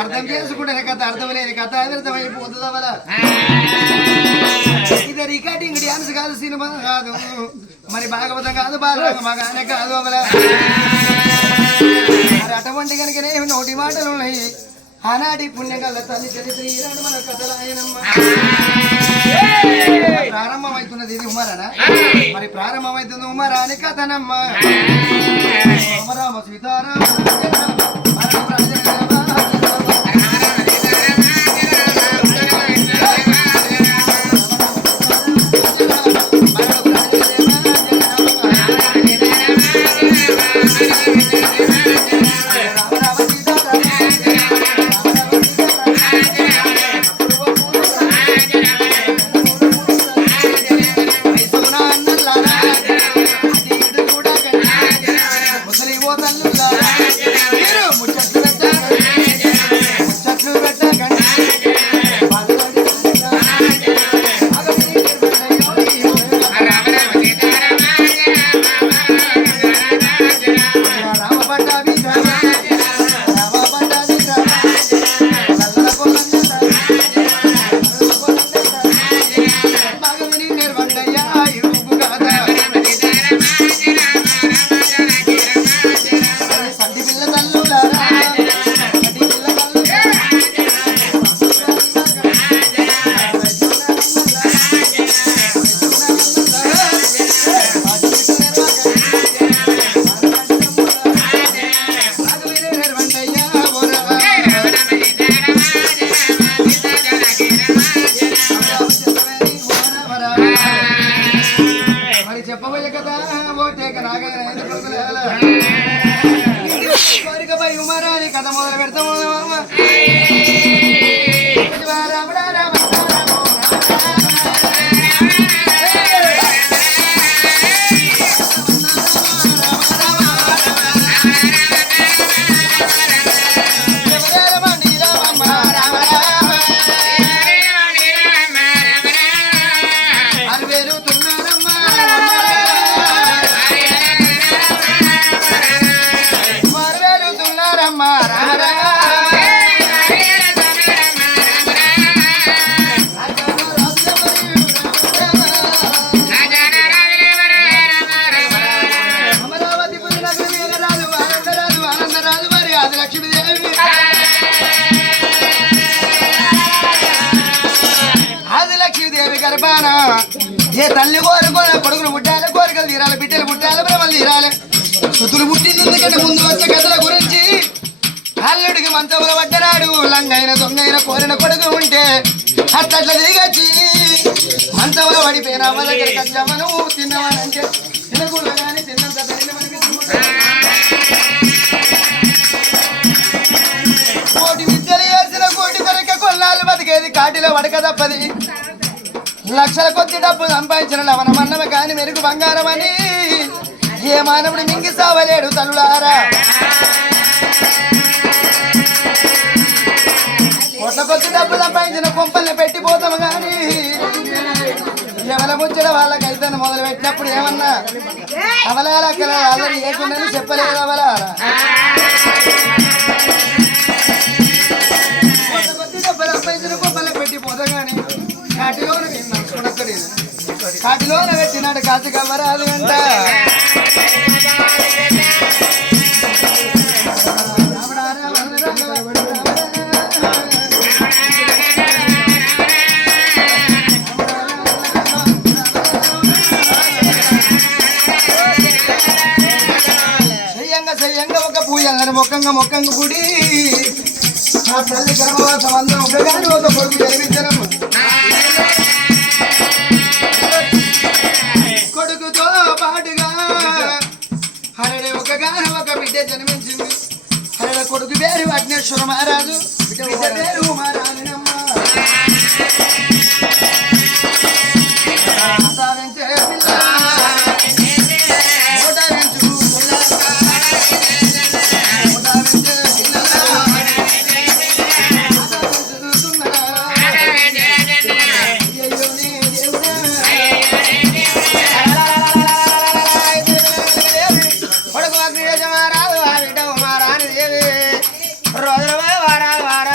అర్థం చేసుకుంటే కథ అర్థం లేని కథ అర్థమైపోతుందా వల ఇది రికార్డింగ్ డ్యాన్స్ కాదు సినిమా కాదు మరి భాగవతం కాదు బాలగానే కాదు అవల మరి అటువంటి కనుకనే నోటి మాటలు ఉన్నాయి ఆనాటి పుణ్యగల తల్లి చరిత్ర ఈనాడు మన కథలాయనమ్మ ప్రారంభమవుతున్నది ఇది ఉమరానా మరి ప్రారంభమవుతుంది ఉమరా అని కథనమ్మ రామ సీతారామ చెప్పబోయే కదా ఓటే కోరికపై ఉమరాని కథ మొదలు పెడతాము ఏ తల్లి కోరుకోవాలి కొడుకులు పుట్టాలి కోరికలు తీరాలి బిడ్డలు పుట్టాలి బ్రహ్మలు తీరాలి సుతులు పుట్టింది ఎందుకంటే ముందు వచ్చే కథల గురించి అల్లుడికి మంచంలో పడ్డనాడు లంగైన దొంగైన కోరిన కొడుకు ఉంటే అట్లా దిగచ్చి మంచంలో పడిపోయిన అమ్మ దగ్గరికి వచ్చామను తిన్నవాడంటే తినకూడదు కానీ తిన్నంత కోటి విద్యలు వేసిన కోటి కొరక కొల్లాలు బతికేది కాటిలో వడక తప్పది లక్షల కొద్ది డబ్బు సంపాదించిన లవణ మన్నమ కాని మెరుగు బంగారం అని ఏ మానవుడు మింగి సావలేడు తనులారా కొట్ల కొద్ది డబ్బు సంపాదించిన కొంపల్ని పెట్టిపోతాము కానీ ఎవరి ముచ్చట వాళ్ళకైతే మొదలు పెట్టినప్పుడు ఏమన్నా అవలాల అక్కడ అల్లరి లేకుండా చెప్పలేదు అవలారా కొట్ల కొద్ది డబ్బు సంపాదించిన కొంపల్ని పెట్టిపోతాం కానీ కాటిలో పెట్టినాడు కాచి కవ్వరాదు అంట చెయ్యంగా ఒక పూజంగా మొక్కంగా గుడి ఆ తల్లి గర్భవాసం అందరం ఒకగాని ఒక కొడుకు జరిపించడము కొడుకుతో పాటుగా హరడే ఒకగాని ఒక బిడ్డ జన్మించింది హరడ కొడుకు పేరు అగ్నేశ్వర మహారాజు బిడ్డ పేరు మహారాజునమ్మ రోజుల వారాలు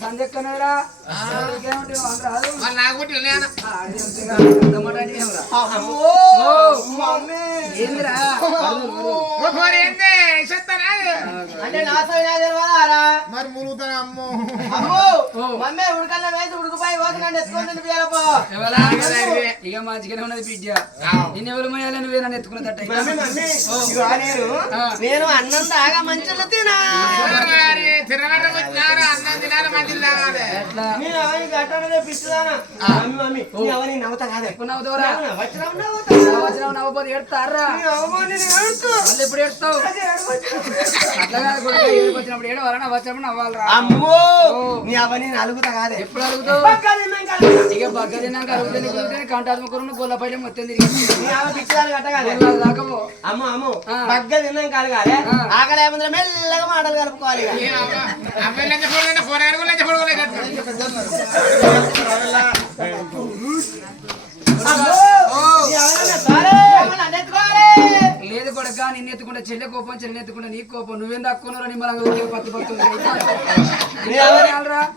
సంజక్కనేరా అంటే నా సైనా మరి మురుగుతానే అమ్మో మమ్మీ ఉడకల్ల వేసి ఉడుకుపోయి పోతున్నాడు ఎత్తుకొని తినిపియాలపో ఇక మంచిగానే ఉన్నది బిడ్డ నిన్ను ఎవరు మొయ్యాలి నువ్వే నన్ను ఎత్తుకున్నదట నేను అన్నం దాగా మంచిగా తినా పిచ్చుదానా మమ్మీ అవన్నీ నవ్వుతా కాదే నవ్వపోతే ఏడుతారా మళ్ళీ ఎప్పుడు ఏడుస్తావు అట్లా కాదు ఏడుకొచ్చినప్పుడు ఏడు వలన వచ్చినప్పుడు నవ్వాలరా అమ్మో నీ అవన్నీ అలుగుతా కాదే ఎప్పుడు అలుగుతావు ఇక బగ్గ తిన్నాక అలుగుతాను కంటాత్మకూరు గొల్ల పైన మొత్తం తిరిగి పిచ్చుదాలు కట్టగానే దాకమో అమ్మ అమ్మ బగ్గ తిన్నాం కాదు కాదే ఆకలి ఏముంది మెల్లగా మాటలు కలుపుకోవాలి లేదు కొడక నిన్ను ఎత్తుకుంటే చెల్లె కోపం చెల్లెని ఎత్తుకుంటే నీ కోపం నువ్వేం తక్కువ నిమ్మలంగా పత్తి పత్తి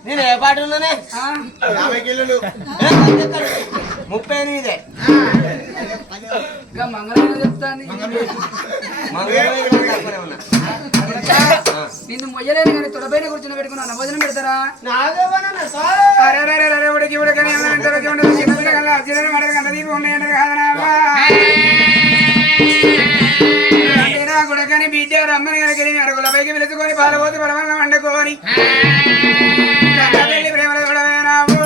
నేను ఏ పాట ఉన్నానే 50 కిలోలు 38 ఇంకా మంగళ చెప్తాను నిన్ను మొయ్యలేదు కానీ తొడపైన కూర్చొని పెట్టుకున్నా భోజనం పెడతారా ఉడికి ఉడకని గుడకని బిడ్డ రమ్మని కనుక అరుగుల పైకి వెలుచుకొని పాలబోతు పరమన్న వండుకొని ప్రేమల చూడవేనావు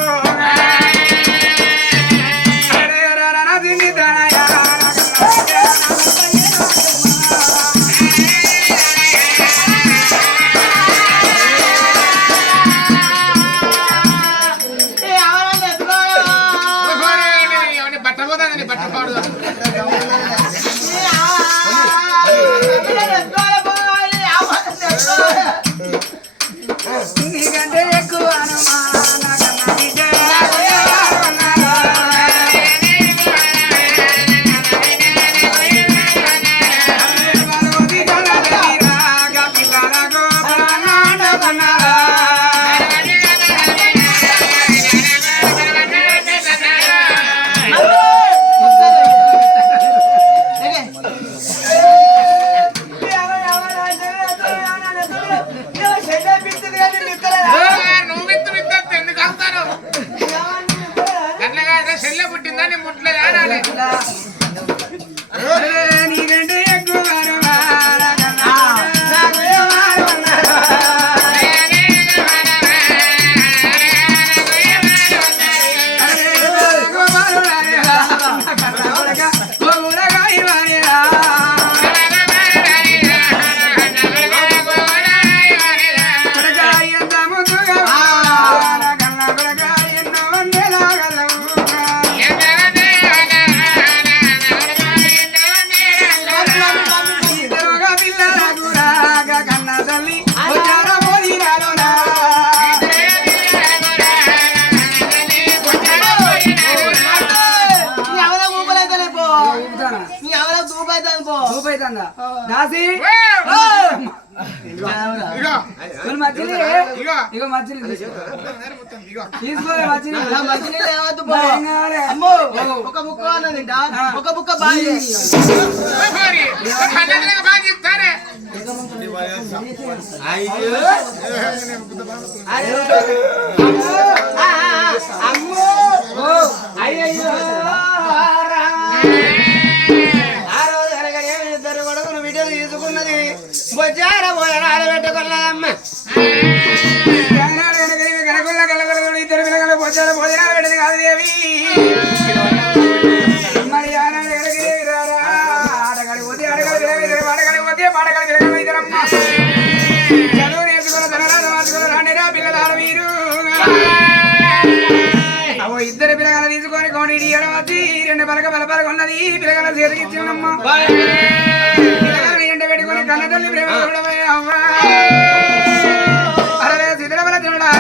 నీకంటే ఎక్కువ నీకంటే ఎక్కువ దాసి ఇగో మధ్యలో తీసుకోలే ఒక ముక్క అన్నదింటా ఒక ముక్క బాగా అమ్మో అయ్యో బొచ్చార పోయనాడ పెట్టుకున్నదమ్మ కనకుల్ల కలగలు ఇద్దరు పిల్లలు బొచ్చార భోజనాలు పెట్టింది కాదు దేవి మరి ఎండ పలక బలపలక ఉన్నది పిల్లగాల చేతికిచ్చినమ్మా పిల్లగాలని ఎండ పెట్టుకుని కన్న తల్లి ప్రేమ చూడమే అమ్మా అరే సిద్ధరమల తినడా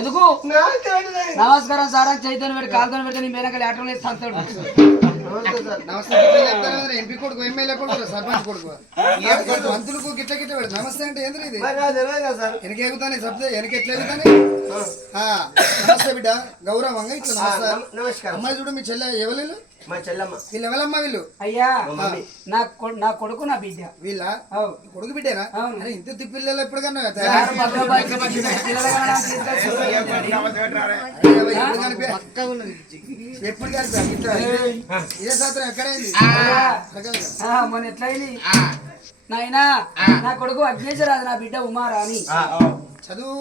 ఎందుకు నమస్కారం సార్ చైతన్య పెట్టి కాలుతో పెడితే నీ మేనక లేటం లేదు సంతాడు నమస్తే ఎంపీ కొడుకు ఎమ్మెల్యే కొడుకు సర్పంచ్ కొడుకు మంత్రులకు గిట్ల గిట్ల పెడదు నమస్తే అంటే ఏంద్ర ఇది వెనక ఎగుతానే చెప్తే వెనక ఎట్లా ఎగుతానే నమస్తే బిడ్డ గౌరవంగా ఇట్లా నమస్కారం అమ్మాయి చూడు మీ చెల్లె ఎవరు మా చెల్లమ్మ వీళ్ళు ఎవరమ్మా వీళ్ళు అయ్యా నా కొడుకు నా బిడ్డ వీళ్ళ కొడుకు బిడ్డేనా అరే ఇంత తిప్పిల్లలు ఎప్పుడు కన్నా ఎప్పుడు కలిపా ఇదే శాస్త్రం ఎక్కడైంది మొన్న ఎట్లయింది నాయనా నా కొడుకు అగ్నేశ్వరాజు నా బిడ్డ ఉమారాణి చదువు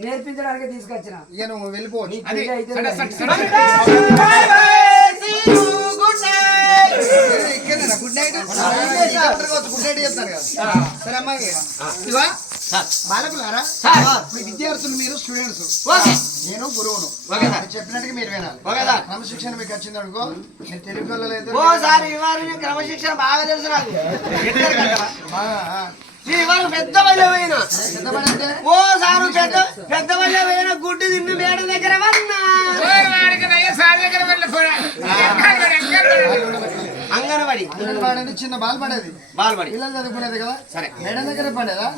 నేర్పించడానికి తీసుకొచ్చిన ఇక నువ్వు వెళ్ళిపోవచ్చు గుడ్ నైట్ గుడ్ నైట్ చెప్తాను కదా సరే అమ్మాయి ఇవా బాలకులారా మీ విద్యార్థులు మీరు స్టూడెంట్స్ నేను గురువును చెప్పినట్టుగా మీరు వినాలి క్రమశిక్షణ మీకు వచ్చింది అనుకో నేను తెలుగు వెళ్ళలేదు క్రమశిక్షణ బాగా తెలుసు నాకు పెద్ద వల్ల ఓ సారు పెద్ద వల్ల పోయిన గుడ్డు తిన్ను మేడ దగ్గర అంగన్వాడి అంగన్వాడి చిన్న బాల్ పడేది పిల్లలు చదువుకునేది కదా సరే మేడం దగ్గర పడేదా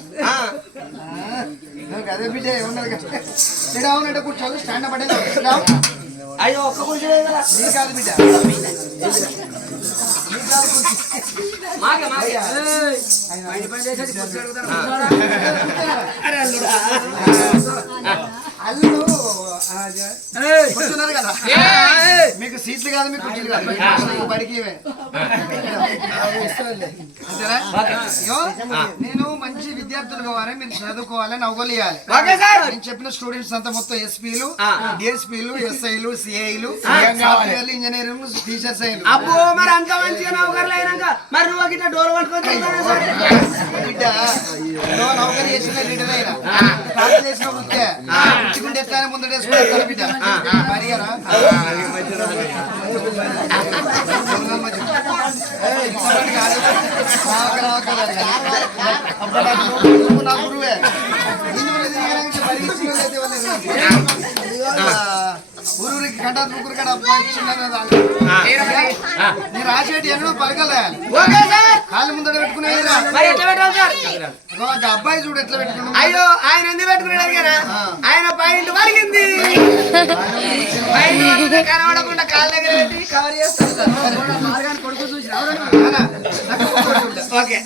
అదే బిడ్డ ఉన్నది కదా స్టేడా ఉన్నట్టు కూర్చోదు స్టాండ్ పడేది అయ్యో ఒక్క కూర్చో నీ కాదు బిడ్డ అల్లుడు కూర్చున్నారు కదా మీకు సీట్లు కాదు మీకు కుర్చీలు కాదు బడికి నేను మంచి విద్యార్థులు కావాలి మీరు చదువుకోవాలి నవ్వులు ఇవ్వాలి నేను చెప్పిన స్టూడెంట్స్ అంతా మొత్తం ఎస్పీలు డిఎస్పీలు ఎస్ఐలు సిఐలు సాఫ్ట్వేర్లు ఇంజనీరింగ్ టీచర్స్ అయ్యారు అబ్బో మరి అంత మంచిగా నౌకర్లు అయినాక మరి నువ్వు గిట్ట డోర్ పట్టుకొని నౌకరీ చేసిన లీడర్ అయినా ప్రార్థన చేసిన వృత్తే ఇచ్చుకుంటే ఎట్లా ముందడేసుకుంటారు బిడ్డ మరియారా నా గురువే ఊరికి కంట ముగ్గురు కడ నీ రాసేటి ఎన్నో పలకలేయాలి కాళ్ళు ముందర పెట్టుకునేదిరా అబ్బాయి చూడు ఎట్లా పెట్టుకున్నాడు అయ్యో ఆయన ఎందుకు పెట్టుకున్నాడు ఆయన పాయింట్ వరిగింది కనబడకుండా కాళ్ళ దగ్గర పెట్టి కవర్ చేస్తాను కొడుకు చూసి ఓకే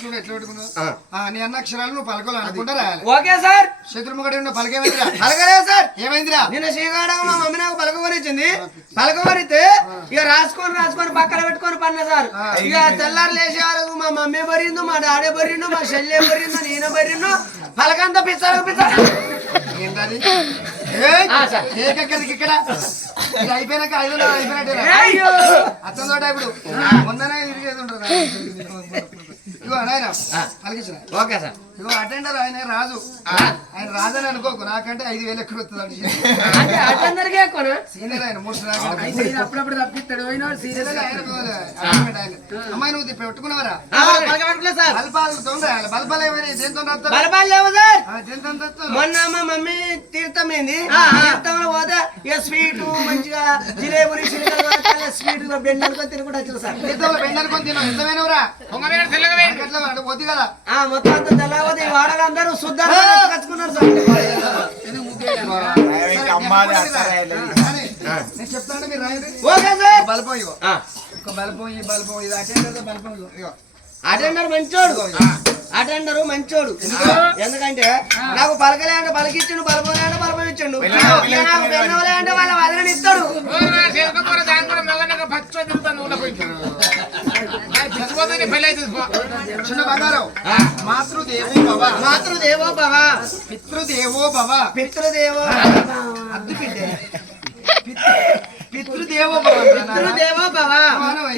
చూడు ఎట్లా పెట్టుకున్నావు నీ అన్న అక్షరాలు నువ్వు పలకలు అనుకుంటా రాయాలి ఓకే సార్ శత్రుముఖడి ఉన్న పలకేమైందిరా పలకలేదు సార్ ఏమైందిరా నిన్న శ్రీగాడ మా మమ్మీ నాకు పలకవరిచ్చింది పలకవరితే ఇక రాసుకొని పక్కన పెట్టుకొని పన్న సార్ ఇక తెల్లారు లేచే వరకు మా మమ్మీ బరిండు మా డాడీ బరిండు మా చెల్లె బరిండు నేను బరిండు పలకంతా పిచ్చారు ఏంటది ఇక్కడ ఇది అయిపోయినాక 5 అయిపోయినట్టే అతనితో ఇప్పుడు మొన్ననే తిరిగేది ఉంటుంది ఇగో నాయన పలికించిన ఓకే సార్ ఇగో అటెండర్ ఆయన రాజు ఆయన రాజని అనుకోకు నాకంటే 5,000 ఎక్కువ వస్తుంది అంటే అటెండర్కే ఎక్కువనా? సీనియర్ ఆయన మోస్ట్ రాజు అప్పుడప్పుడు తప్పిస్తాడు సీరియస్ అమ్మాయి నువ్వు పెట్టుకున్నావరా సార్ బల్పాలతో బల్పాలు ఏమైనా దేంతో రాస్తారు బలపాలు లేవు సార్. దేంతో రాస్తారు మొన్న మా మమ్మీ తీర్థమైంది తీర్థంలో పోతే ఇక స్వీట్ మంచిగా జిలేబులు స్వీట్ బెండ్ అనుకొని తిని కూడా వచ్చిన సార్. తీర్థంలో బెండనుకొని తిన్నావు ఎంతమైనవరా వద్దు కదా మొత్తం అంతా తెల్లవది వాడలందరూ శుద్ధాలు కచ్చుకున్నారు సార్. నేను చెప్తాను మీరు రాయండి ఓకే సార్. బల్పం ఇగో ఒక బల్పం ఈ బల్పం ఇది అటెండర్ బల్పం ఇగో అటెండర్ మంచోడు అటెండరు మంచోడు ఎందుకంటే నాకు పలకలే అంటే పలకిచ్చిండు బలపలే అంటే బలపం ఇచ్చిండు నాకు బెన్నవలే అంటే వాళ్ళ వదిలిని ఇస్తాడు. చిన్న బంగారం మాతృదేవో భవ మాతృదేవో భవ పితృదేవో భవ పితృదేవో అద్దు బిడ్డే పితృదేవో భవ పితృదేవో భవ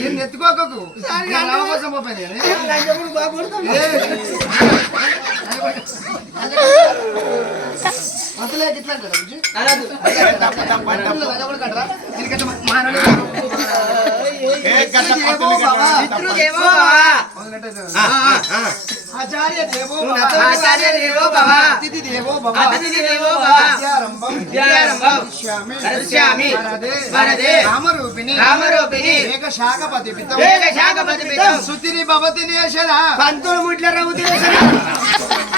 ఏం ఎత్తుకోకకు రామకోసం పోయింది మంతులే ఇట్లా అంటారా బుజ్జి? పితృదేవో భవ ఆచార్య దేవో ఆచార్య దేవో భవ అతిథి దేవో భవ అతిథి దేవో భవ విద్యారంభం విద్యారంభం కరిష్యామి వరదే రామరూపిణి రామరూపిణి ఏక శాఖపతి పితం ఏక శాఖపతి పితం సుతిని భవతి నేషరా పంతులు ముట్ల రౌతి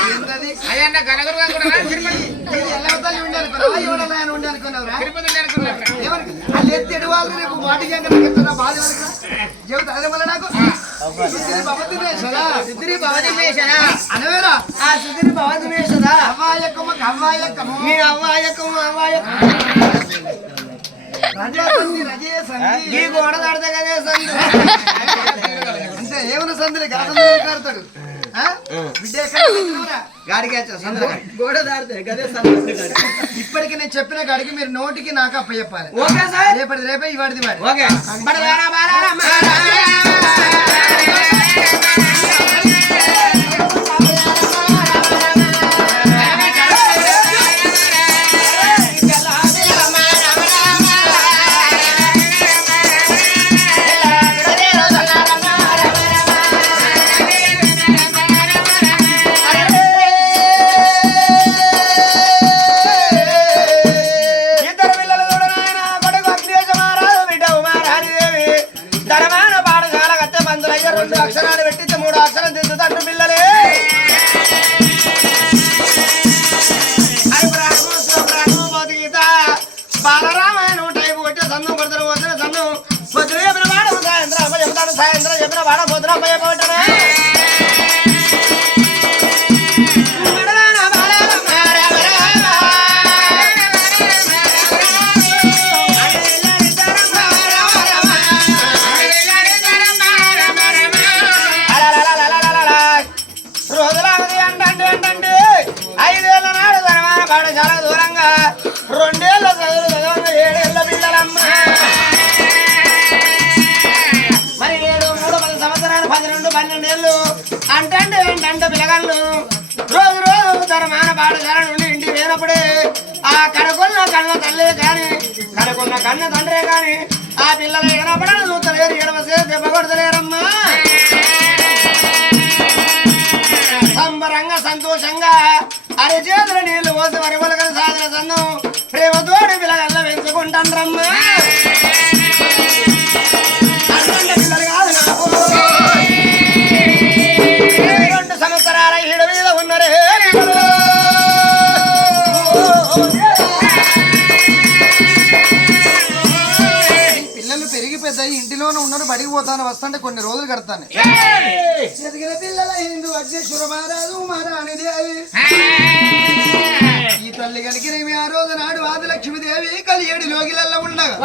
ఏంటది అయ్యన్న గనగరుగా కూడా తిరుపతి ఇది ఎల్లవతల్లి ఉండాలనుకున్నావా ఎవడన్నా ఆయన ఉండాలనుకున్నావురా తిరుపతి అనుకున్నాను. ఎవరికి వాళ్ళు ఎత్తి వాళ్ళు రేపు మాటికి చెప్తున్నా బాధ చెబుతా అదే మళ్ళీ నాకు సుతిని భవతి నేషరా సుతిని భవతి నేషరా అనవేరా ఆ సుతిని భవతి నేషరా అవ్వాయకము కవ్వాయకము మీ అవ్వాయకము అవ్వాయకము రజే సంధి రజే సంధి ఈ గోడ దాడతా కదే సందు అంటే ఏమన్నా సందులే గాసందులు ఎక్కడతాడు బిడ్డ ఎక్కడ పెట్టినవురా? గాడికి వచ్చా సందు గోడ దాడతా కదే సందు ఇప్పటికి నేను చెప్పిన కాడికి మీరు నోటికి నాకు అప్ప చెప్పాలి ఓకే సార్ రేపటి రేపే ఇవాడిది వాడి ఓకే బడవారా బాలారా మారా అక్షరాలు పెట్టించి 3 అక్షరం దిద్దుతంటు పిల్లలే గీత బాలరామాయణ టైపు కొట్టే సందం పడతారు వచ్చిన సందం పొద్దున చెప్పిన వాడ సాయంత్రం అమ్మ చెప్తాడు సాయంత్రం చెప్పిన వాడ పొద్దున అమ్మ చెప్పబట్టారు రోజులాగది అంటే 5 ఏళ్ళ నాడు ధనమాన పాఠశాల దూరంగా 2 ఏళ్ళ చదువులు చదవంగా 7 ఏళ్ళ పిల్లలమ్మ మరి 7 3 10 సంవత్సరాలు 12 12 ఏళ్ళు అంటే పిల్లగాళ్ళు రోజు ధనమాన పాఠశాల నుండి ఇంటికి పోయినప్పుడే ఆ కనుకున్న కన్న తల్లే కానీ కనుకున్న కన్న తండ్రే కానీ ఆ పిల్లలు ఎగనపడని చూస్తలేరు ఎడవసే దెబ్బ కొడతలేరమ్మా సంబరంగా సంతోషంగా అరచేతుల నీళ్లు పోసి వరి మొలకలు సాధన సందం ప్రేమతోటి పిల్లగల్ల పెంచుకుంటాన్రమ్మా పిల్లలు కాదు నాకు 2 సంవత్సరాల ఈడ మీద ఉన్నరే పిల్లలు పెరిగి పెద్ద ఇంటిలోనే ఉన్నారు బడికి పోతాను వస్తుంటే కొన్ని రోజులు కడతాను ఎదిగిన పిల్లల హిందూ అధ్యక్షుడు మహారాజు మహారాణిదేవి ఈ తల్లి కనుక ఆ రోజు నాడు ఆదిలక్ష్మీదేవి కలియేడు లోగిలల్లో ఉండగా